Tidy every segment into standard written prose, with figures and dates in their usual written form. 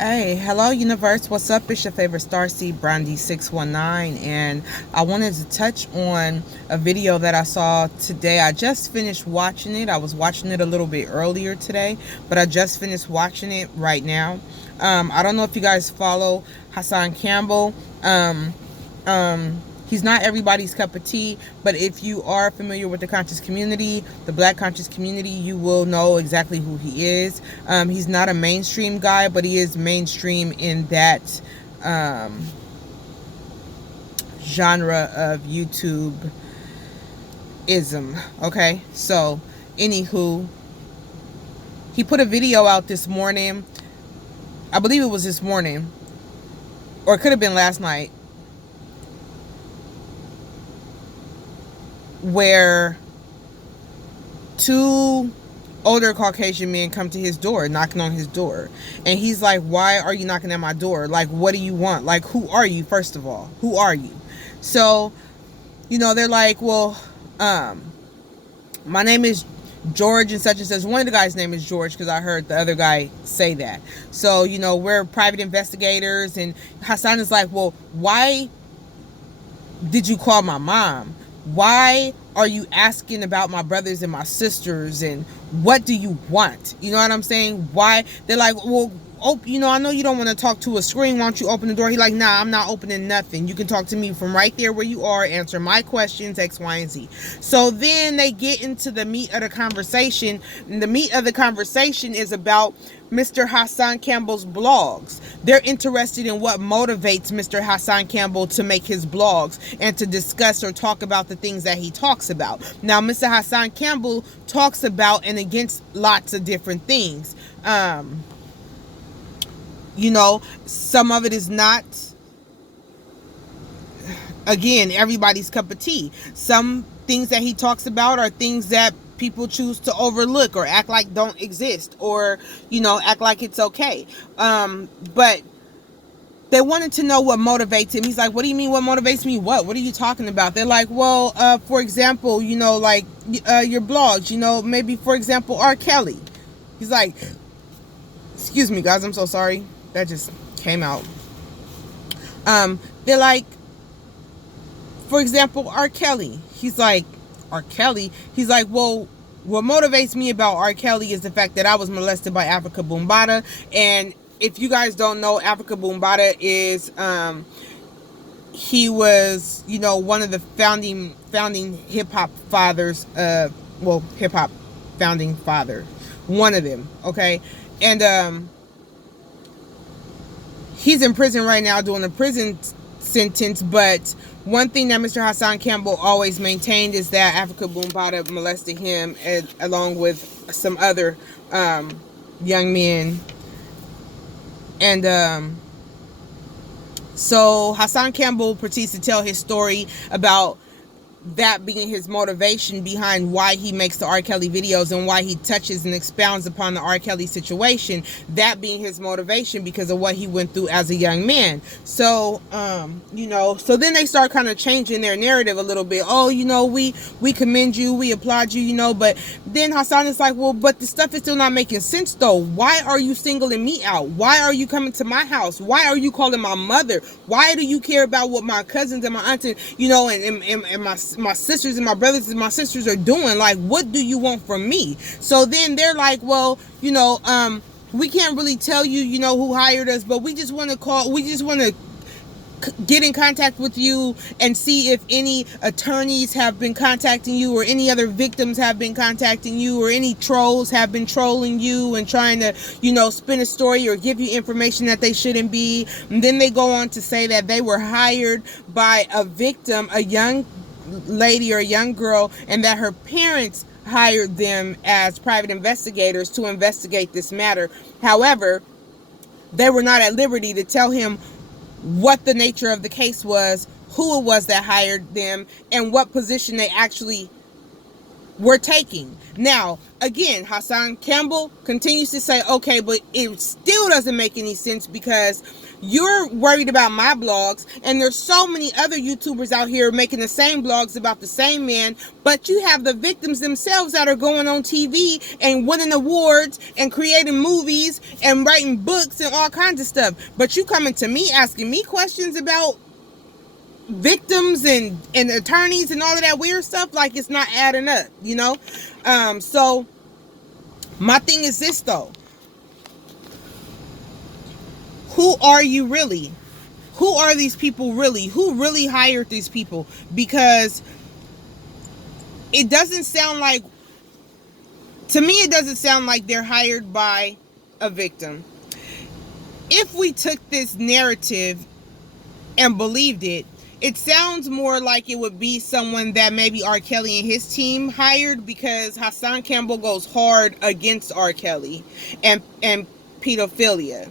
Hey, hello universe. What's up? It's your favorite starseed Brandy 619, and I wanted to touch on a video that I saw today. I just finished watching it. I was watching it a little bit earlier today, but I just finished watching it right now. I don't know if you guys follow Hassan Campbell. He's not everybody's cup of tea, but if you are familiar with the conscious community, the black conscious community, you will know exactly who he is. He's not a mainstream guy, but he is mainstream in that genre of YouTube-ism. Okay, so anywho, he put a video out this morning. I believe it was this morning, or it could have been last night, where two older Caucasian men come to his door, knocking on his door. And he's like, why are you knocking at my door? Like, what do you want? Like, who are you, first of all? Who are you? So, they're like, well, my name is George and such. One of the guys' name is George because I heard the other guy say that. So, we're private investigators. And Hassan is like, well, why did you call my mom? Why are you asking about my brothers and my sisters, and what do you want? You know what I'm saying? Why? They're like, well, I know you don't want to talk to a screen. Why don't you open the door? He's like, nah, I'm not opening nothing. You can talk to me from right there where you are, answer my questions, X, Y, and Z. So then they get into the meat of the conversation, and the meat of the conversation is about Mr. Hassan Campbell's blogs. They're interested in what motivates Mr. Hassan Campbell to make his blogs and to discuss or talk about the things that he talks about. Now, Mr. Hassan Campbell talks about and against lots of different things. Some of it is not, again, everybody's cup of tea. Some things that he talks about are things that people choose to overlook or act like don't exist, or act like it's okay. But they wanted to know what motivates him. He's like, what do you mean, what motivates me? What are you talking about? They're like, well, for example, your blogs, maybe for example, R.KELLY. He's like, excuse me guys, I'm so sorry, that just came out. They're like, for example, R.KELLY. He's like, R.KELLY? He's like, well, what motivates me about R.KELLY is the fact that I was molested by Africa Bambaataa. And if you guys don't know, Africa Bambaataa is, he was, one of the founding hip-hop fathers, hip-hop founding father, one of them, okay? And he's in prison right now doing a prison sentence, but one thing that Mr. Hassan Campbell always maintained is that Africa Bambaataa molested him along with some other young men. And so Hassan Campbell proceeds to tell his story about that being his motivation behind why he makes the R.KELLY videos and why he touches and expounds upon the R.KELLY situation, that being his motivation because of what he went through as a young man. So, so then they start kind of changing their narrative a little bit. Oh, we commend you, we applaud you, but then Hassan is like, well, but the stuff is still not making sense though. Why are you singling me out? Why are you coming to my house? Why are you calling my mother? Why do you care about what my cousins and my aunts and my sisters and my brothers and my sisters are doing? Like, what do you want from me? So then they're like, well, we can't really tell you, who hired us, but we just want to get in contact with you and see if any attorneys have been contacting you, or any other victims have been contacting you, or any trolls have been trolling you and trying to, spin a story or give you information that they shouldn't be. And then they go on to say that they were hired by a victim, a young lady or a young girl, and that her parents hired them as private investigators to investigate this matter. However, they were not at liberty to tell him what the nature of the case was, who it was that hired them, and what position they actually we're taking. Now, again, Hassan Campbell continues to say, okay, but it still doesn't make any sense because you're worried about my blogs, and there's so many other YouTubers out here making the same blogs about the same man, but you have the victims themselves that are going on TV and winning awards and creating movies and writing books and all kinds of stuff. But you coming to me asking me questions about victims and attorneys and all of that weird stuff, like it's not adding up, you know? So my thing is this though. Who are you really? Who are these people really? Who really hired these people? Because it doesn't sound like, to me, it doesn't sound like they're hired by a victim. If we took this narrative and believed it, it sounds more like it would be someone that maybe R. Kelly and his team hired, because Hassan Campbell goes hard against R. Kelly and pedophilia.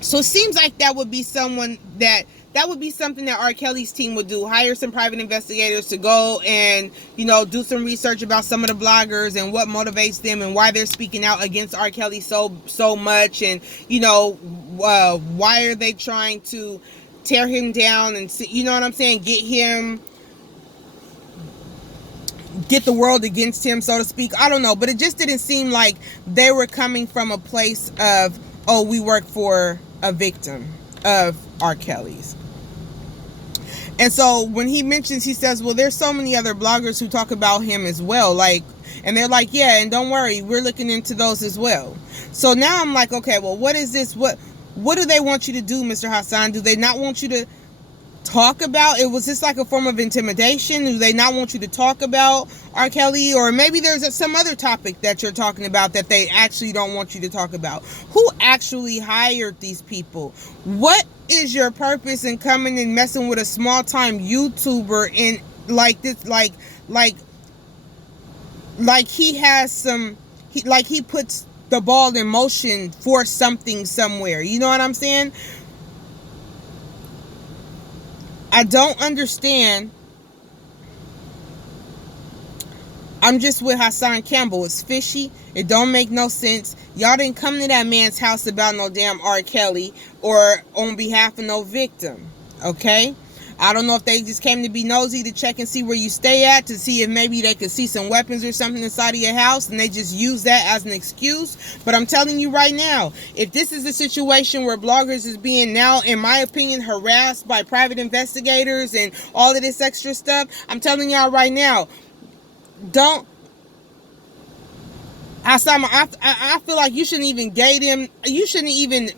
So it seems like that would be someone that would be something that R. Kelly's team would do. Hire some private investigators to go and, you know, do some research about some of the bloggers and what motivates them and why they're speaking out against R. Kelly so much, and, you know, why are they trying to tear him down and see, you know what I'm saying, get the world against him, so to speak. I don't know, but it just didn't seem like they were coming from a place of, oh, we work for a victim of R. Kelly's. And so when he mentions, he says, well, there's so many other bloggers who talk about him as well, like, and they're like, yeah, and don't worry, we're looking into those as well. So now I'm like, okay, well, what is this? What do they want you to do, Mr. Hassan? Do they not want you to talk about it? Was this like a form of intimidation? Do they not want you to talk about R. Kelly? Or maybe there's some other topic that you're talking about that they actually don't want you to talk about. Who actually hired these people? What is your purpose in coming and messing with a small time YouTuber in like this, like he has some, like he puts the ball in motion for something somewhere, you know what I'm saying? I don't understand. I'm just with Hassan Campbell. It's fishy. It don't make no sense. Y'all didn't come to that man's house about no damn R. Kelly or on behalf of no victim. Okay? I don't know if they just came to be nosy to check and see where you stay at, to see if maybe they could see some weapons or something inside of your house, and they just use that as an excuse. But I'm telling you right now, if this is a situation where bloggers is being now, in my opinion, harassed by private investigators and all of this extra stuff, I'm telling y'all right now, don't. I feel like you shouldn't even gate them. You shouldn't even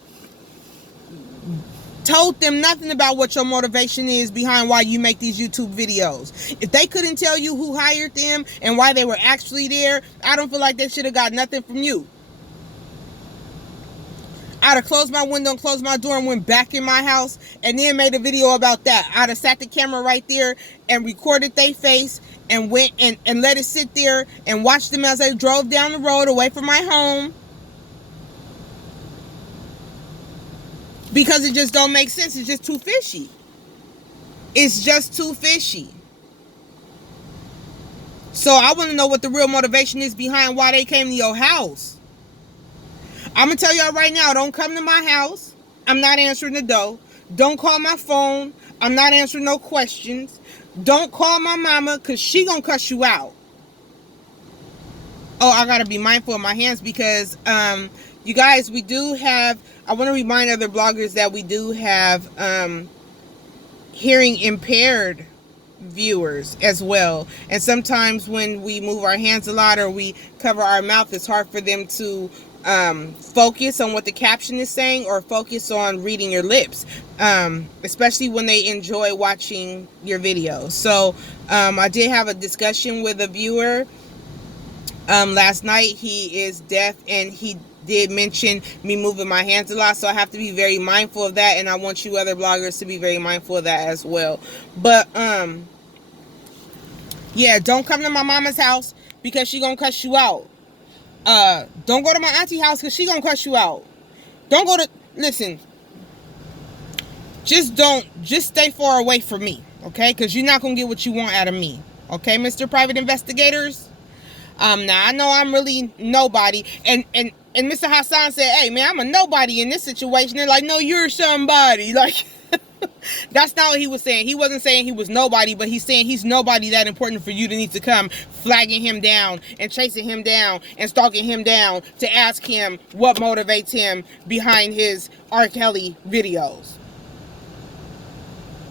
told them nothing about what your motivation is behind why you make these YouTube videos. If they couldn't tell you who hired them and why they were actually there, I don't feel like they should have got nothing from you. I'd have closed my window and closed my door and went back in my house and then made a video about that. I'd have sat the camera right there and recorded their face and went and let it sit there and watched them as they drove down the road away from my home. Because it just don't make sense. It's just too fishy. It's just too fishy. So I want to know what the real motivation is behind why they came to your house. I'm going to tell y'all right now, don't come to my house. I'm not answering the door. Don't call my phone. I'm not answering no questions. Don't call my mama, because she going to cuss you out. Oh, I got to be mindful of my hands because, you guys, we do have, I want to remind other bloggers that we do have hearing impaired viewers as well. And sometimes when we move our hands a lot or we cover our mouth, it's hard for them to focus on what the caption is saying or focus on reading your lips, especially when they enjoy watching your videos. So I did have a discussion with a viewer last night. He is deaf and he did mention me moving my hands a lot, so I have to be very mindful of that, and I want you other bloggers to be very mindful of that as well. But yeah, don't come to my mama's house because she gonna cuss you out. Don't go to my auntie house because she gonna cuss you out. Don't go to, listen, just stay far away from me, okay? Because you're not gonna get what you want out of me, Okay, Mr. Private Investigators? Now I know I'm really nobody, and Mr. Hassan said, "Hey man, I'm a nobody in this situation." They're like, "No, you're somebody." Like, that's not what he was saying. He wasn't saying he was nobody, but he's saying he's nobody that important for you to need to come flagging him down and chasing him down and stalking him down to ask him what motivates him behind his R. Kelly videos.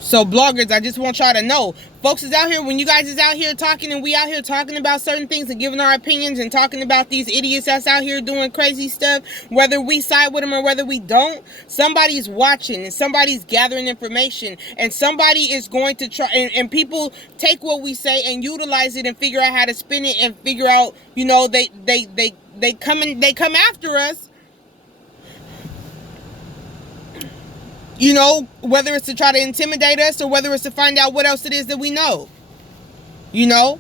So bloggers, I just want y'all to know, folks is out here, when you guys is out here talking and we out here talking about certain things and giving our opinions and talking about these idiots that's out here doing crazy stuff, whether we side with them or whether we don't, somebody's watching and somebody's gathering information and somebody is going to try, and people take what we say and utilize it and figure out how to spin it and figure out, you know, they come after us. You know, whether it's to try to intimidate us or whether it's to find out what else it is that we know. You know,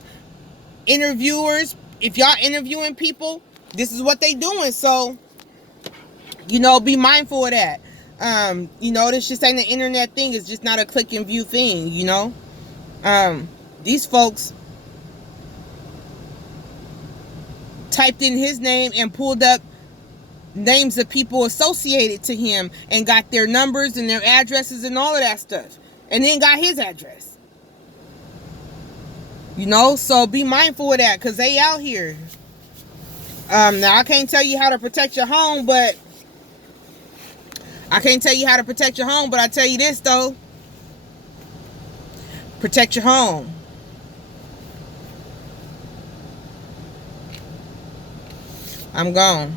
interviewers, if y'all interviewing people, this is what they doing. So, you know, be mindful of that. You know, this just ain't an internet thing. It's just not a click and view thing, you know. These folks typed in his name and pulled up names of people associated to him and got their numbers and their addresses and all of that stuff, and then got his address. You know, so be mindful of that, because they out here. Now I can't tell you how to protect your home, but I tell you this though, protect your home. I'm gone.